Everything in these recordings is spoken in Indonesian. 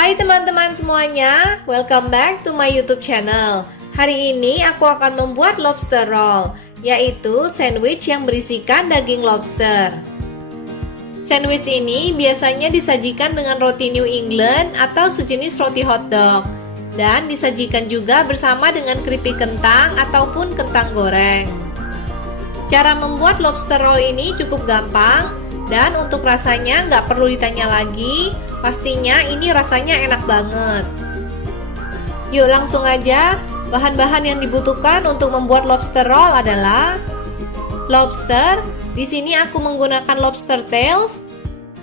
Hai teman-teman semuanya, welcome back to my YouTube channel. Hari ini aku akan membuat lobster roll, yaitu sandwich yang berisikan daging lobster. Sandwich ini biasanya disajikan dengan roti New England atau sejenis roti hotdog, dan disajikan juga bersama dengan keripik kentang ataupun kentang goreng. Cara membuat lobster roll ini cukup gampang, dan untuk rasanya nggak perlu ditanya lagi. Pastinya ini rasanya enak banget. Yuk langsung aja. Bahan-bahan yang dibutuhkan untuk membuat lobster roll adalah lobster. Di sini aku menggunakan lobster tails.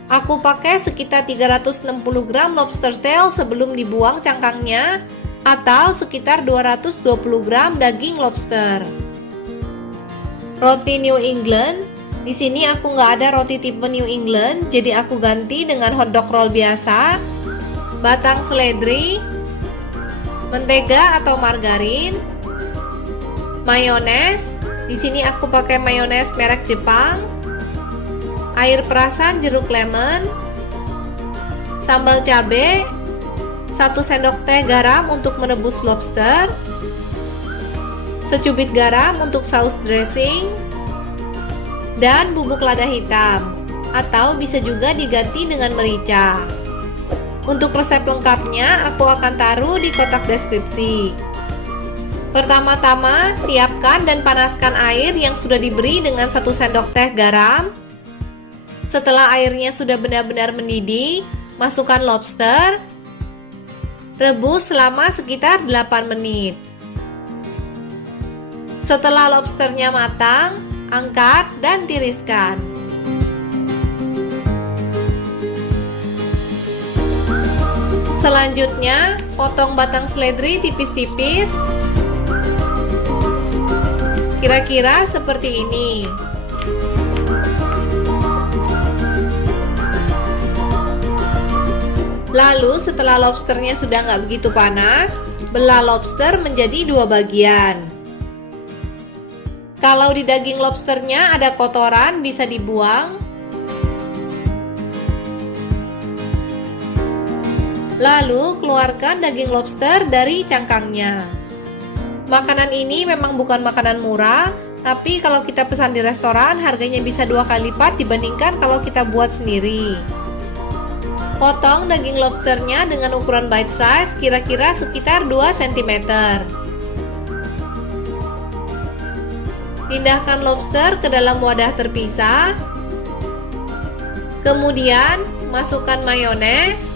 Aku pakai sekitar 360 gram lobster tail sebelum dibuang cangkangnya, atau sekitar 220 gram daging lobster. Roti New England. Di sini aku nggak ada roti tipe New England, jadi aku ganti dengan hotdog roll biasa. Batang seledri, mentega atau margarin, mayones. Di sini aku pakai mayones merek Jepang. Air perasan jeruk lemon, sambal cabai, 1 sendok teh garam untuk merebus lobster, secubit garam untuk saus dressing, dan bubuk lada hitam, atau bisa juga diganti dengan merica. Untuk resep lengkapnya aku akan taruh di kotak deskripsi. Pertama-tama siapkan dan panaskan air yang sudah diberi dengan 1 sendok teh garam. Setelah airnya sudah benar-benar mendidih, masukkan lobster. Rebus selama sekitar 8 menit. Setelah lobsternya matang, angkat dan tiriskan. Selanjutnya, potong batang seledri tipis-tipis, kira-kira seperti ini. Lalu setelah lobsternya sudah nggak begitu panas, belah lobster menjadi 2 bagian. Kalau di daging lobsternya ada kotoran, bisa dibuang. Lalu keluarkan daging lobster dari cangkangnya. Makanan ini memang bukan makanan murah, tapi kalau kita pesan di restoran harganya bisa 2 kali lipat dibandingkan kalau kita buat sendiri. Potong daging lobsternya dengan ukuran bite size, kira-kira sekitar 2 cm. Pindahkan lobster ke dalam wadah terpisah. Kemudian masukkan mayones,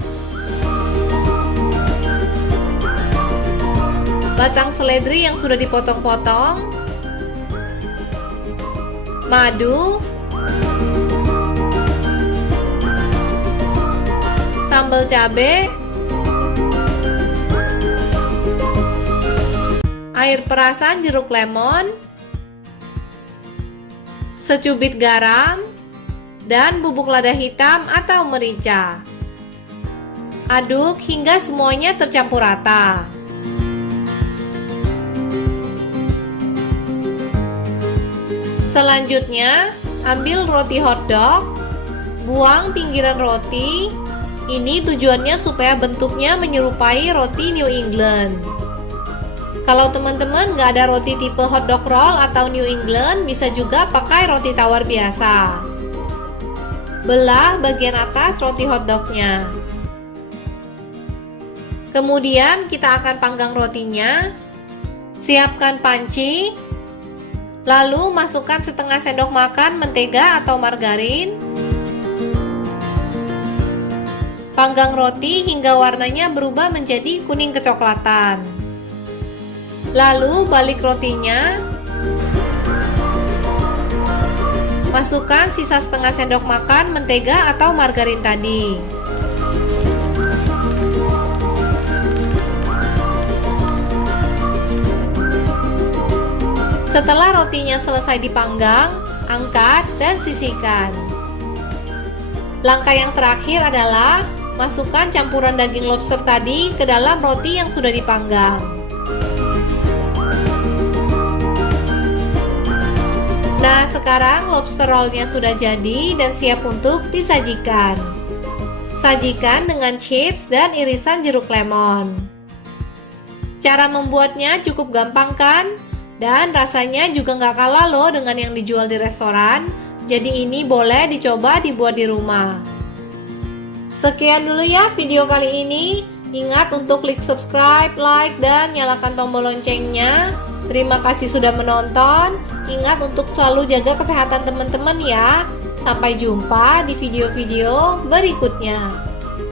batang seledri yang sudah dipotong-potong, madu, sambal cabai, air perasan jeruk lemon, secubit garam, dan bubuk lada hitam atau merica. Aduk hingga semuanya tercampur rata. Selanjutnya, ambil roti hotdog, buang pinggiran roti. Ini tujuannya supaya bentuknya menyerupai roti New England. Kalau teman-teman nggak ada roti tipe hotdog roll atau New England, bisa juga pakai roti tawar biasa. Belah bagian atas roti hotdognya. Kemudian kita akan panggang rotinya. Siapkan panci. Lalu masukkan setengah sendok makan mentega atau margarin. Panggang roti hingga warnanya berubah menjadi kuning kecoklatan. Lalu balik rotinya. Masukkan sisa setengah sendok makan mentega atau margarin tadi. Setelah rotinya selesai dipanggang, angkat dan sisihkan. Langkah yang terakhir adalah masukkan campuran daging lobster tadi ke dalam roti yang sudah dipanggang. Nah, sekarang lobster rollnya sudah jadi dan siap untuk disajikan. Sajikan dengan chips dan irisan jeruk lemon. Cara membuatnya cukup gampang kan? Dan rasanya juga nggak kalah loh dengan yang dijual di restoran. Jadi ini boleh dicoba dibuat di rumah. Sekian dulu ya video kali ini. Ingat untuk klik subscribe, like, dan nyalakan tombol loncengnya. Terima kasih sudah menonton. Ingat untuk selalu jaga kesehatan teman-teman ya. Sampai jumpa di video-video berikutnya.